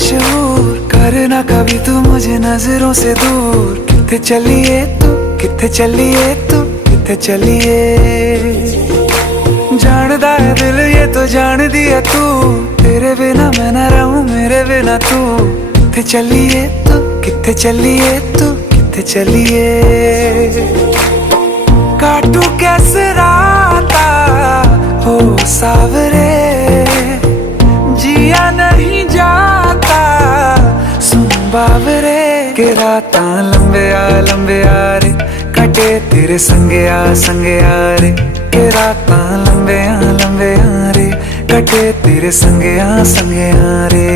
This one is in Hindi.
मशहूर, करना कभी तू मुझे नजरों से दूर। किथे चलिए तू, किथे चलिए तू, किथे चलिए। जानदा है दिल ये तो जान दिया तू, तेरे बिना मैं ना रहूं मेरे बिना तू। किथे चलिए तू, किथे चलिए तू, किथे चलिए। काटू कैसे राता हो सावरे, जिया नहीं जाता सुन बावरे। के राता लंबे आ रे, कटे तेरे संगे आ रे। के राता लंबे आ रे, कटे तेरे संगे आ रे।